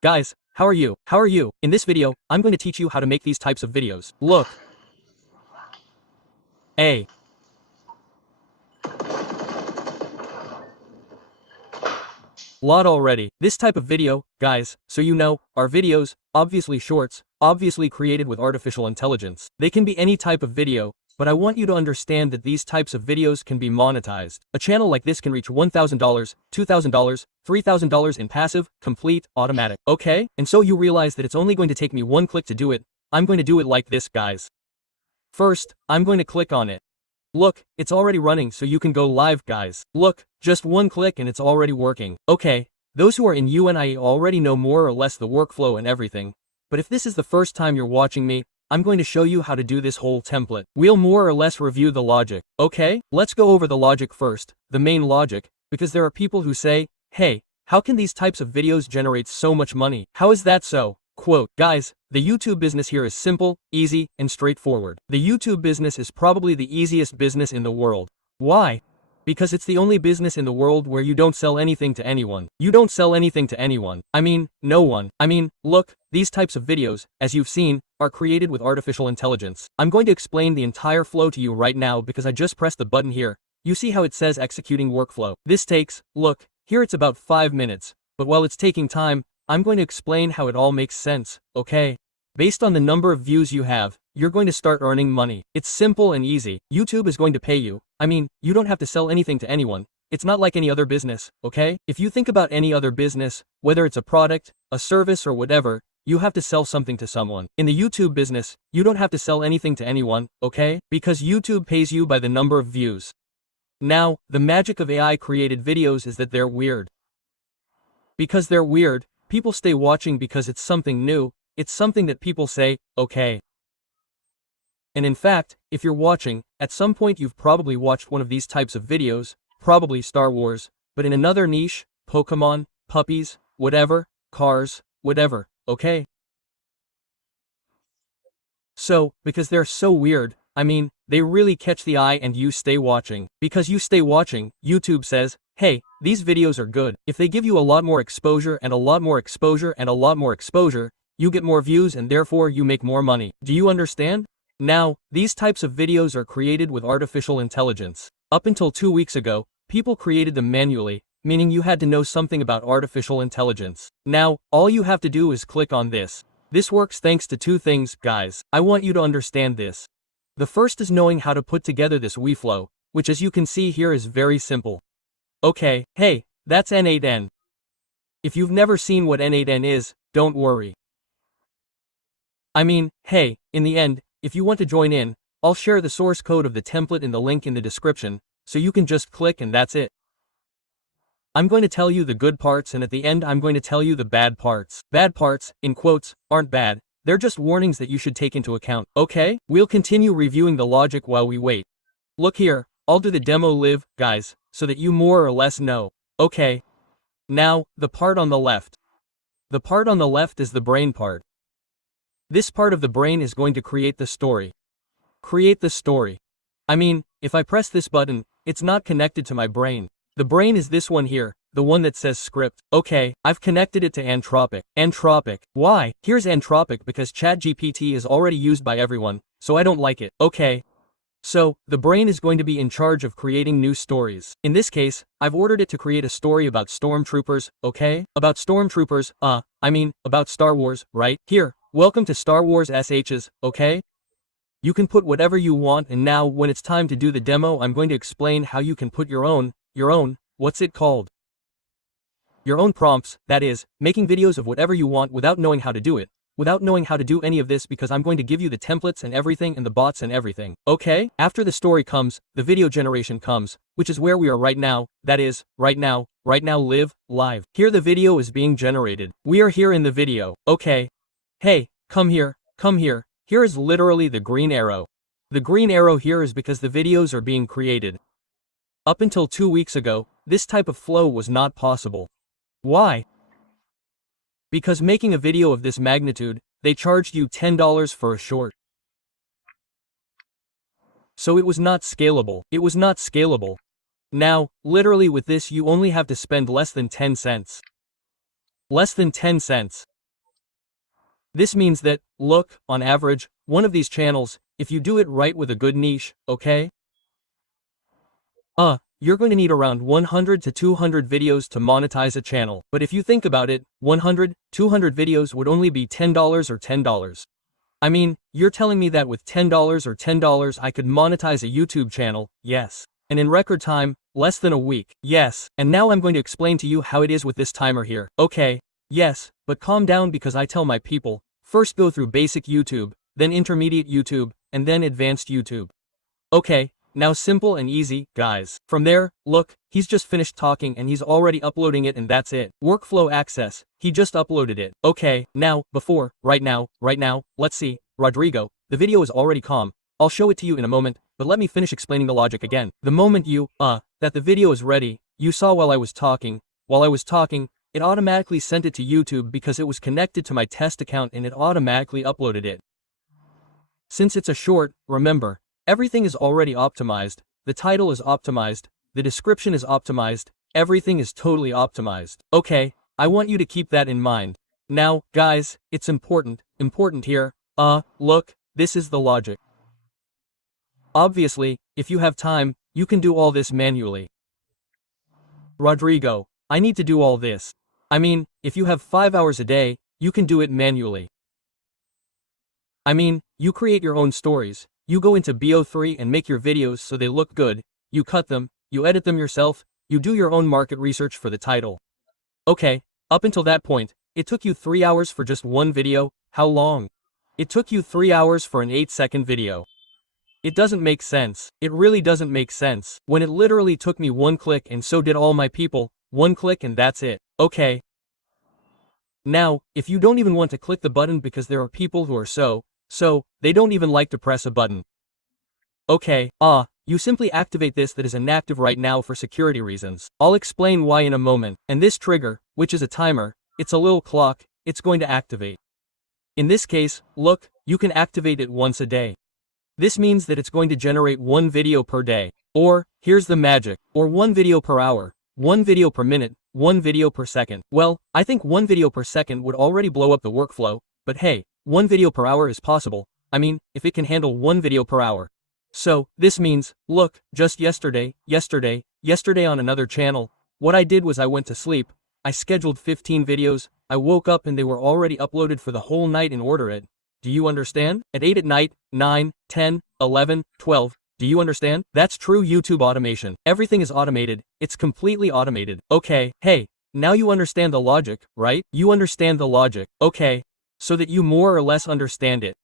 Guys, how are you? How are you? In this video, I'm going to teach you how to make these types of videos. Look. A. Lot already. This type of video, guys, so you know, are videos, obviously shorts, obviously created with artificial intelligence. They can be any type of video, but I want you to understand that these types of videos can be monetized. A channel like this can reach $1,000, $2,000, $3,000 in passive, complete, automatic. Okay? And so you realize that it's only going to take me one click to do it. I'm going to do it like this, guys. First, I'm going to click on it. Look, it's already running, so you can go live, guys. Look, just one click and it's already working. Okay, those who are in UNI already know more or less the workflow and everything. But if this is the first time you're watching me, I'm going to show you how to do this whole template. We'll more or less review the logic. Okay, let's go over the logic first, the main logic, because there are people who say, hey, how can these types of videos generate so much money? How is that so? Quote, guys, the YouTube business here is simple, easy, and straightforward. The YouTube business is probably the easiest business in the world. Why? Because it's the only business in the world where you don't sell anything to anyone. You don't sell anything to anyone. I mean, no one. I mean, look, these types of videos, as you've seen, are created with artificial intelligence. I'm going to explain the entire flow to you right now because I just pressed the button here. You see how it says executing workflow. This takes, look, here it's about 5 minutes. But while it's taking time, I'm going to explain how it all makes sense, okay? Based on the number of views you have, you're going to start earning money. It's simple and easy. YouTube is going to pay you. I mean, you don't have to sell anything to anyone. It's not like any other business, okay? If you think about any other business, whether it's a product, a service, or whatever, you have to sell something to someone. In the YouTube business, you don't have to sell anything to anyone, okay? Because YouTube pays you by the number of views. Now, the magic of AI created videos is that they're weird. Because they're weird, people stay watching because it's something new, it's something that people say, okay. And in fact, if you're watching, at some point you've probably watched one of these types of videos, probably Star Wars, but in another niche, Pokemon, puppies, whatever, cars, whatever, okay? So, because they're so weird, I mean, they really catch the eye and you stay watching. Because you stay watching, YouTube says, hey, these videos are good. If they give you a lot more exposure and a lot more exposure and a lot more exposure, you get more views and therefore you make more money. Do you understand? Now, these types of videos are created with artificial intelligence. Up until 2 weeks ago, people created them manually, meaning you had to know something about artificial intelligence. Now, all you have to do is click on this. This works thanks to 2 things, guys. I want you to understand this. The first is knowing how to put together this WeFlow, which as you can see here is very simple. Okay, hey, that's N8N. If you've never seen what N8N is, don't worry. I mean, hey, in the end, if you want to join in, I'll share the source code of the template in the link in the description, so you can just click and that's it. I'm going to tell you the good parts and at the end I'm going to tell you the bad parts. Bad parts, in quotes, aren't bad, they're just warnings that you should take into account. Okay, we'll continue reviewing the logic while we wait. Look here, I'll do the demo live, guys, so that you more or less know. Okay. Now, the part on the left. The part on the left is the brain part. This part of the brain is going to create the story. Create the story. I mean, if I press this button, it's not connected to my brain. The brain is this one here, the one that says script. Okay, I've connected it to Anthropic. Anthropic. Why? Here's Anthropic because ChatGPT is already used by everyone, so I don't like it. Okay. So, the brain is going to be in charge of creating new stories. In this case, I've ordered it to create a story about stormtroopers, okay? About stormtroopers, I mean, about Star Wars, right? Here, welcome to Star Wars SHs, okay? You can put whatever you want and now when it's time to do the demo I'm going to explain how you can put your own, what's it called? Your own prompts, that is, making videos of whatever you want without knowing how to do it. Without knowing how to do any of this because I'm going to give you the templates and everything and the bots and everything. Okay? After the story comes, the video generation comes, which is where we are right now, that is, right now, live. Here the video is being generated. We are here in the video. Okay. Hey, come here. Here is literally the green arrow. The green arrow here is because the videos are being created. Up until 2 weeks ago, this type of flow was not possible. Why? Because making a video of this magnitude, they charged you $10 for a short. So it was not scalable. It was not scalable. Now, literally with this you only have to spend less than 10 cents. Less than 10 cents. This means that, look, on average, one of these channels, if you do it right with a good niche, okay? You're going to need around 100 to 200 videos to monetize a channel. But if you think about it, 100, 200 videos would only be $10 or $10. I mean, you're telling me that with $10 or $10 I could monetize a YouTube channel, yes. And in record time, less than a week, yes. And now I'm going to explain to you how it is with this timer here. Okay, yes, but calm down because I tell my people, first go through basic YouTube, then intermediate YouTube, and then advanced YouTube. Okay, now simple and easy, guys. From there, look, he's just finished talking and he's already uploading it and that's it. Workflow access, he just uploaded it. Okay, now, right now, let's see. Rodrigo, the video is already calm. I'll show it to you in a moment, but let me finish explaining the logic again. The moment you, that the video is ready, you saw while I was talking, it automatically sent it to YouTube because it was connected to my test account and it automatically uploaded it. Since it's a short, remember, everything is already optimized, the title is optimized, the description is optimized, everything is totally optimized. Okay, I want you to keep that in mind. Now, guys, it's important here. Look, this is the logic. Obviously, if you have time, you can do all this manually. Rodrigo, I need to do all this. I mean, if you have 5 hours a day, you can do it manually. I mean, you create your own stories. You go into BO3 and make your videos so they look good, you cut them, you edit them yourself, you do your own market research for the title. Okay, up until that point, it took you 3 hours for just one video. How long? It took you 3 hours for an 8-second video. It doesn't make sense. It really doesn't make sense. When it literally took me one click and so did all my people, one click and that's it. Okay. Now, if you don't even want to click the button because there are people who are so, they don't even like to press a button. Okay, you simply activate this that is inactive right now for security reasons. I'll explain why in a moment. And this trigger, which is a timer, it's a little clock, it's going to activate. In this case, look, you can activate it once a day. This means that it's going to generate one video per day. Or, here's the magic, or one video per hour, one video per minute, one video per second. Well, I think one video per second would already blow up the workflow, but hey, one video per hour is possible. I mean, if it can handle one video per hour. So, this means, look, just yesterday on another channel, what I did was I went to sleep, I scheduled 15 videos, I woke up and they were already uploaded for the whole night in order it. Do you understand? At 8 at night, 9, 10, 11, 12, do you understand? That's true YouTube automation. Everything is automated, it's completely automated. Okay, hey, now you understand the logic, right? You understand the logic, okay, so that you more or less understand it.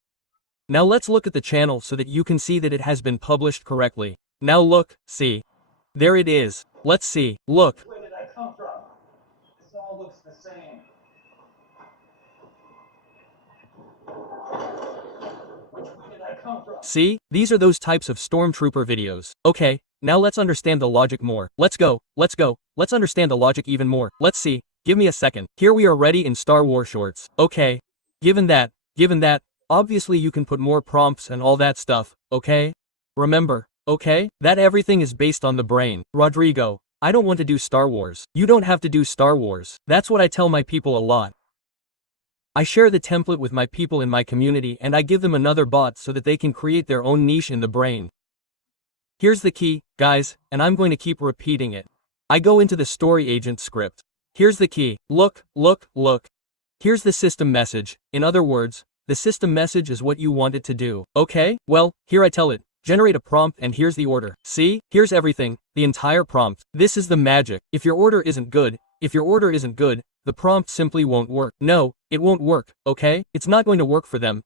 Now let's look at the channel so that you can see that it has been published correctly. Now look, see. There it is. Let's see, look. Where did I come from? This all looks the same. Which way did I come from? See, these are those types of stormtrooper videos. Okay, now let's understand the logic more. Let's go, let's understand the logic even more. Let's see, give me a second. Here we are ready in Star Wars shorts. Okay, given that, obviously you can put more prompts and all that stuff, okay? Remember, okay? That everything is based on the brain. Rodrigo, I don't want to do Star Wars. You don't have to do Star Wars. That's what I tell my people a lot. I share the template with my people in my community and I give them another bot so that they can create their own niche in the brain. Here's the key, guys, and I'm going to keep repeating it. I go into the story agent script. Here's the key. Look. Here's the system message. In other words, the system message is what you want it to do. Okay? Well, here I tell it, generate a prompt and here's the order. See? Here's everything, the entire prompt. This is the magic. If your order isn't good, the prompt simply won't work. No, it won't work, okay? It's not going to work for them.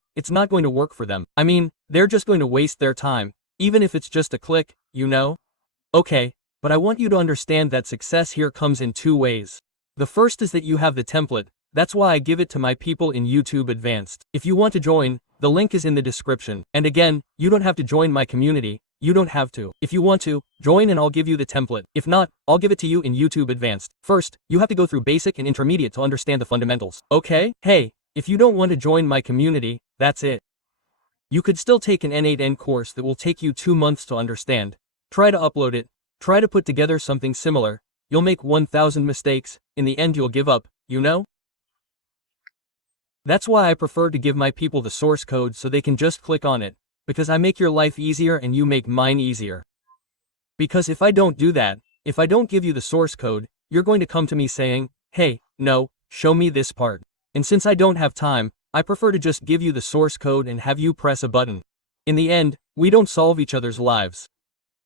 I mean, they're just going to waste their time, even if it's just a click, you know? Okay, but I want you to understand that success here comes in two ways. The first is that you have the template. That's why I give it to my people in YouTube Advanced. If you want to join, the link is in the description. And again, you don't have to join my community. You don't have to. If you want to, join and I'll give you the template. If not, I'll give it to you in YouTube Advanced. First, you have to go through basic and intermediate to understand the fundamentals. Okay? Hey, if you don't want to join my community, that's it. You could still take an N8N course that will take you 2 months to understand. Try to upload it. Try to put together something similar. You'll make 1,000 mistakes. In the end you'll give up, you know? That's why I prefer to give my people the source code so they can just click on it, because I make your life easier and you make mine easier. Because if I don't do that, if I don't give you the source code, you're going to come to me saying, hey, no, show me this part. And since I don't have time, I prefer to just give you the source code and have you press a button. In the end, we don't solve each other's lives.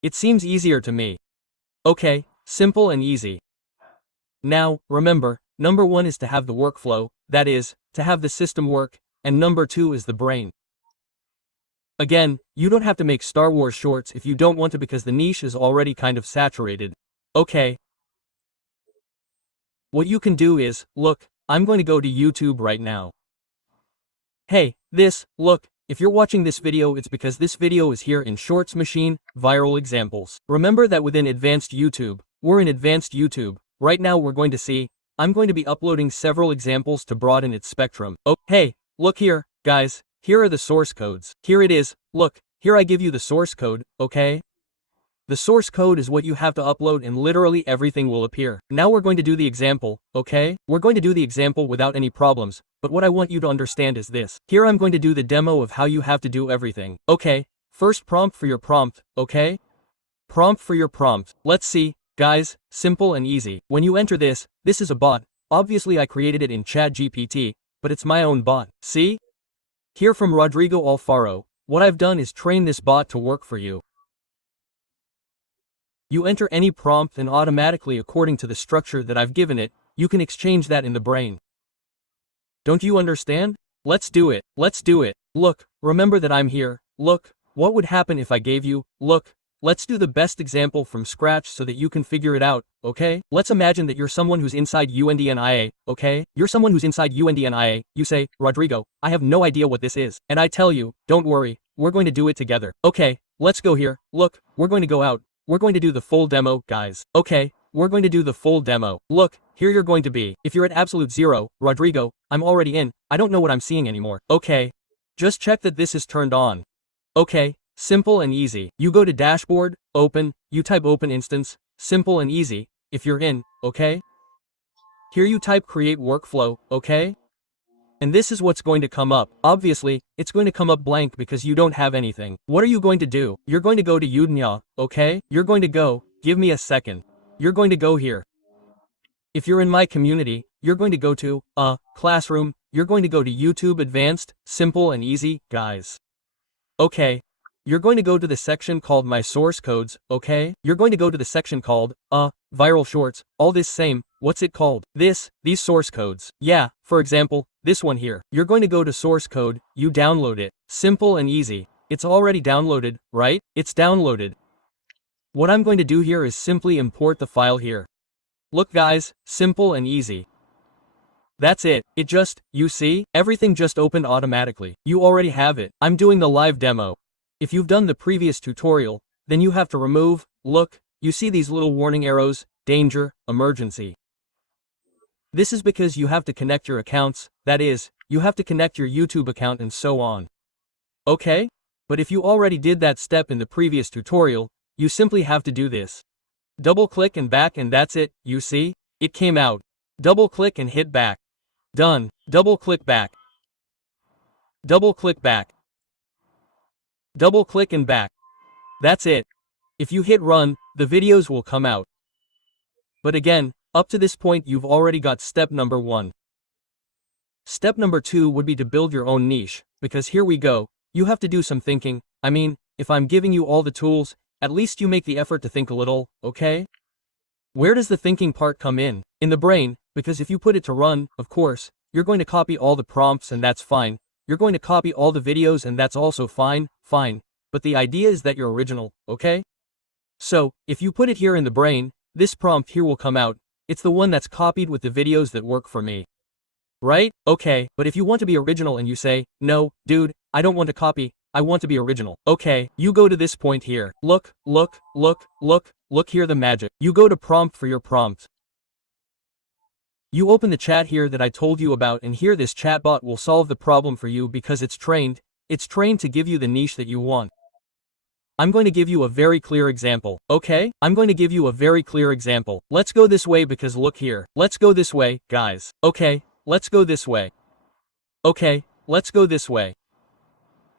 It seems easier to me. Okay, simple and easy. Now, remember, number 1 is to have the workflow, that is, to have the system work, and number 2 is the brain. Again, you don't have to make Star Wars shorts if you don't want to because the niche is already kind of saturated. Okay. What you can do is, look, I'm going to go to YouTube right now. Hey, look, if you're watching this video it's because this video is here in Shorts Machine, Viral Examples. Remember that within Advanced YouTube, we're in Advanced YouTube. Right now we're going to see, I'm going to be uploading several examples to broaden its spectrum. Oh, hey, look here, guys, here are the source codes. Here it is, look, here I give you the source code, okay? The source code is what you have to upload and literally everything will appear. Now we're going to do the example, okay? We're going to do the example without any problems, but what I want you to understand is this. Here I'm going to do the demo of how you have to do everything. Okay, first prompt for your prompt, okay? Prompt for your prompt. Let's see, guys, simple and easy. When you enter this is a bot. Obviously I created it in ChatGPT, but it's my own bot. See? Here from Rodrigo Alfaro, what I've done is train this bot to work for you. You enter any prompt and automatically according to the structure that I've given it, you can exchange that in the brain. Don't you understand? Let's do it. Let's do it. Look, remember that I'm here. Look, what would happen if I gave you, look, let's do the best example from scratch so that you can figure it out, okay? Let's imagine that you're someone who's inside UNDNIA, okay? You're someone who's inside UNDNIA, you say, Rodrigo, I have no idea what this is. And I tell you, don't worry, we're going to do it together. Okay, let's go here. Look, we're going to go out. We're going to do the full demo, guys. Okay, we're going to do the full demo. Look, here you're going to be. If you're at absolute 0, Rodrigo, I'm already in. I don't know what I'm seeing anymore. Okay. Just check that this is turned on. Okay, simple and easy. You go to dashboard, open, you type open instance, simple and easy, if you're in, okay? Here you type create workflow, okay? And this is what's going to come up. Obviously, it's going to come up blank because you don't have anything. What are you going to do? You're going to go to Udnya, okay? You're going to go, give me a second. You're going to go here. If you're in my community, you're going to go to, classroom, you're going to go to YouTube Advanced, simple and easy, guys. Okay. You're going to go to the section called My Source Codes, okay? You're going to go to the section called, Viral Shorts, all this same, what's it called? These source codes. Yeah, for example, this one here. You're going to go to source code, you download it. Simple and easy. It's already downloaded, right? It's downloaded. What I'm going to do here is simply import the file here. Look guys, simple and easy. That's it. It just, you see, everything just opened automatically. You already have it. I'm doing the live demo. If you've done the previous tutorial, then you have to remove, look, you see these little warning arrows, danger, emergency. This is because you have to connect your accounts, that is, you have to connect your YouTube account and so on. Okay? But if you already did that step in the previous tutorial, you simply have to do this. Double click and back and that's it, you see? It came out. Double click and hit back. Done. Double click back. Double click back. Double click and back. That's it. If you hit run, the videos will come out. But again, up to this point you've already got step number 1. Step number 2 would be to build your own niche, because here we go, you have to do some thinking. I mean, if I'm giving you all the tools, at least you make the effort to think a little, okay? Where does the thinking part come in? In the brain, because if you put it to run, of course, you're going to copy all the prompts and that's fine. You're going to copy all the videos and that's also fine. But the idea is that you're original, okay? So, if you put it here in the brain, this prompt here will come out. It's the one that's copied with the videos that work for me. Right? Okay, but if you want to be original and you say, no, dude, I don't want to copy, I want to be original. Okay, you go to this point here. Look here the magic. You go to prompt for your prompt. You open the chat here that I told you about and here this chatbot will solve the problem for you because it's trained to give you the niche that you want. I'm going to give you a very clear example, okay? I'm going to give you a very clear example. Let's go this way because look here. Let's go this way, guys. Okay, let's go this way. Okay, let's go this way.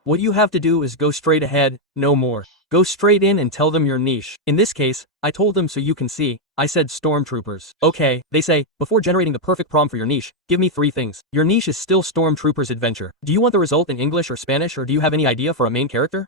What you have to do is go straight ahead, no more. Go straight in and tell them your niche. In this case, I told them so you can see, I said stormtroopers. Okay, they say, before generating the perfect prompt for your niche, give me 3 things. Your niche is still stormtroopers adventure. Do you want the result in English or Spanish, or do you have any idea for a main character?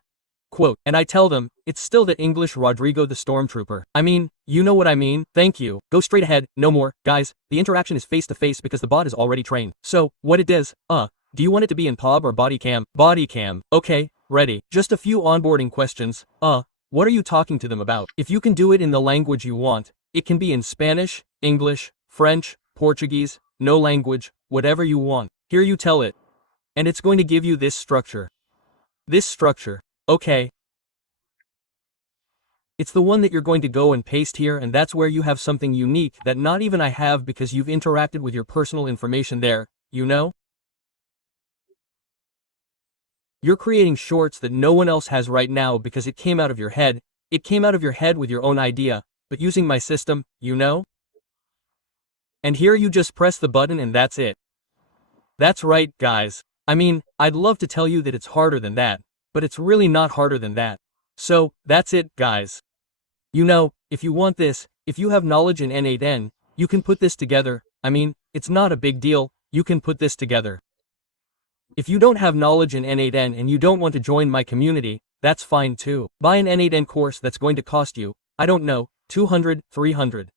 Quote, and I tell them, it's still the English Rodrigo the Stormtrooper. I mean, you know what I mean? Thank you. Go straight ahead, no more. Guys, the interaction is face to face because the bot is already trained. So, what it does, do you want it to be in POB or body cam? Body cam. Okay, ready. Just a few onboarding questions. What are you talking to them about? If you can do it in the language you want, it can be in Spanish, English, French, Portuguese, no language, whatever you want. Here you tell it. And it's going to give you this structure. This structure. Okay. It's the one that you're going to go and paste here, and that's where you have something unique that not even I have because you've interacted with your personal information there, you know? You're creating shorts that no one else has right now because it came out of your head. It came out of your head with your own idea, but using my system, you know? And here you just press the button and that's it. That's right, guys. I mean, I'd love to tell you that it's harder than that, but it's really not harder than that. So, that's it, guys. You know, if you want this, if you have knowledge in N8N, you can put this together. I mean, it's not a big deal, you can put this together. If you don't have knowledge in N8N and you don't want to join my community, that's fine too. Buy an N8N course that's going to cost you, I don't know, 200, 300.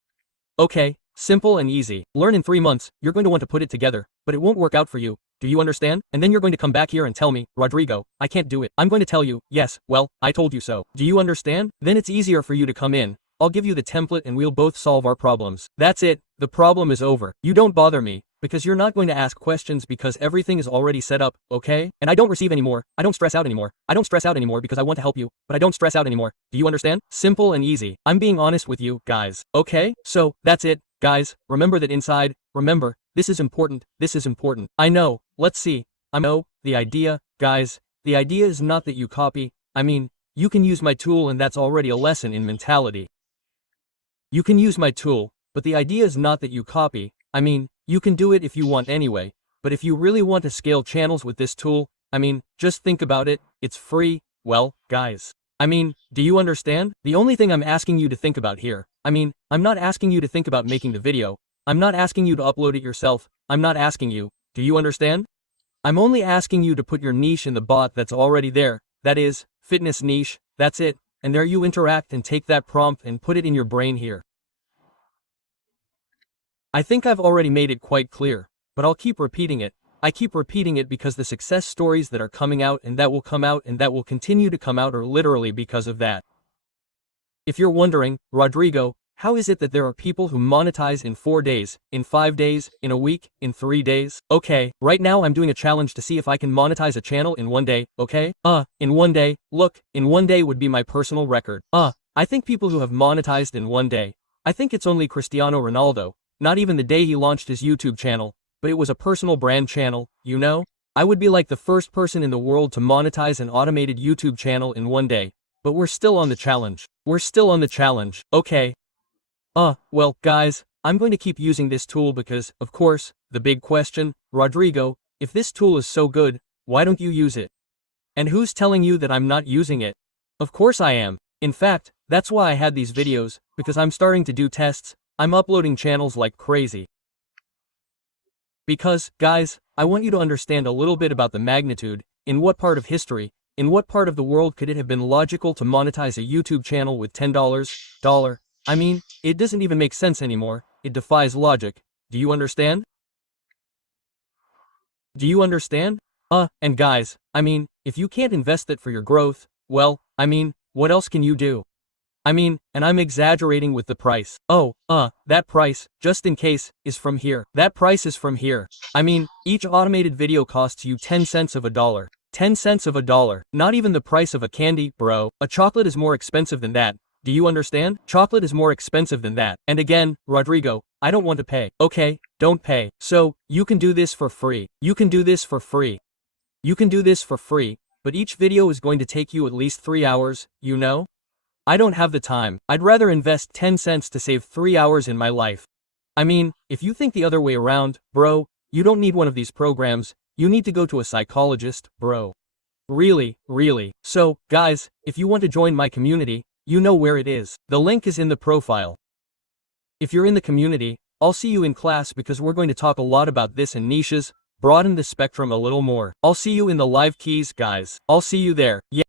Okay, simple and easy. Learn in 3 months, you're going to want to put it together, but it won't work out for you. Do you understand? And then you're going to come back here and tell me, Rodrigo, I can't do it. I'm going to tell you, yes, well, I told you so. Do you understand? Then it's easier for you to come in. I'll give you the template and we'll both solve our problems. That's it, the problem is over. You don't bother me, because you're not going to ask questions because everything is already set up, okay? And I don't receive anymore. I don't stress out anymore. I don't stress out anymore because I want to help you, but I don't stress out anymore. Do you understand? Simple and easy. I'm being honest with you, guys. Okay? So, that's it, guys. Remember that inside. Remember, this is important. This is important. I know. Let's see. I know. The idea, guys. The idea is not that you copy. I mean, you can use my tool and that's already a lesson in mentality. You can use my tool, but the idea is not that you copy. I mean, you can do it if you want anyway, but if you really want to scale channels with this tool, I mean, just think about it, it's free. Well, guys. I mean, do you understand? The only thing I'm asking you to think about here, I mean, I'm not asking you to think about making the video, I'm not asking you to upload it yourself, I'm not asking you, do you understand? I'm only asking you to put your niche in the bot that's already there, that is, fitness niche, that's it, and there you interact and take that prompt and put it in your brain here. I think I've already made it quite clear, but I'll keep repeating it. I keep repeating it because the success stories that are coming out and that will come out and that will continue to come out are literally because of that. If you're wondering, Rodrigo, how is it that there are people who monetize in 4 days, in 5 days, in a week, in 3 days? Okay, right now I'm doing a challenge to see if I can monetize a channel in 1 day, okay? In 1 day, look, in 1 day would be my personal record. I think people who have monetized in 1 day, I think it's only Cristiano Ronaldo, not even the day he launched his YouTube channel, but it was a personal brand channel, you know? I would be like the first person in the world to monetize an automated YouTube channel in 1 day, but we're still on the challenge. We're still on the challenge, okay? Well, guys, I'm going to keep using this tool because, of course, the big question, Rodrigo, if this tool is so good, why don't you use it? And who's telling you that I'm not using it? Of course I am. In fact, that's why I had these videos, because I'm starting to do tests, I'm uploading channels like crazy. Because, guys, I want you to understand a little bit about the magnitude, in what part of history, in what part of the world could it have been logical to monetize a YouTube channel with $10? I mean, it doesn't even make sense anymore, it defies logic. Do you understand? Do you understand? And guys, I mean, if you can't invest it for your growth, well, I mean, what else can you do? I mean, and I'm exaggerating with the price. That price, just in case, is from here. That price is from here. I mean, each automated video costs you 10 cents of a dollar. 10 cents of a dollar. Not even the price of a candy, bro. A chocolate is more expensive than that. Do you understand? Chocolate is more expensive than that. And again, Rodrigo, I don't want to pay. Okay, don't pay. So, you can do this for free. You can do this for free. You can do this for free, but each video is going to take you at least 3 hours, you know? I don't have the time. I'd rather invest 10 cents to save 3 hours in my life. I mean, if you think the other way around, bro, you don't need one of these programs, You need to go to a psychologist, bro. Really, really. So, guys, if you want to join my community, you know where it is. The link is in the profile. If you're in the community, I'll see you in class because we're going to talk a lot about this and niches, broaden the spectrum a little more. I'll see you in the live keys, guys. I'll see you there. Yeah.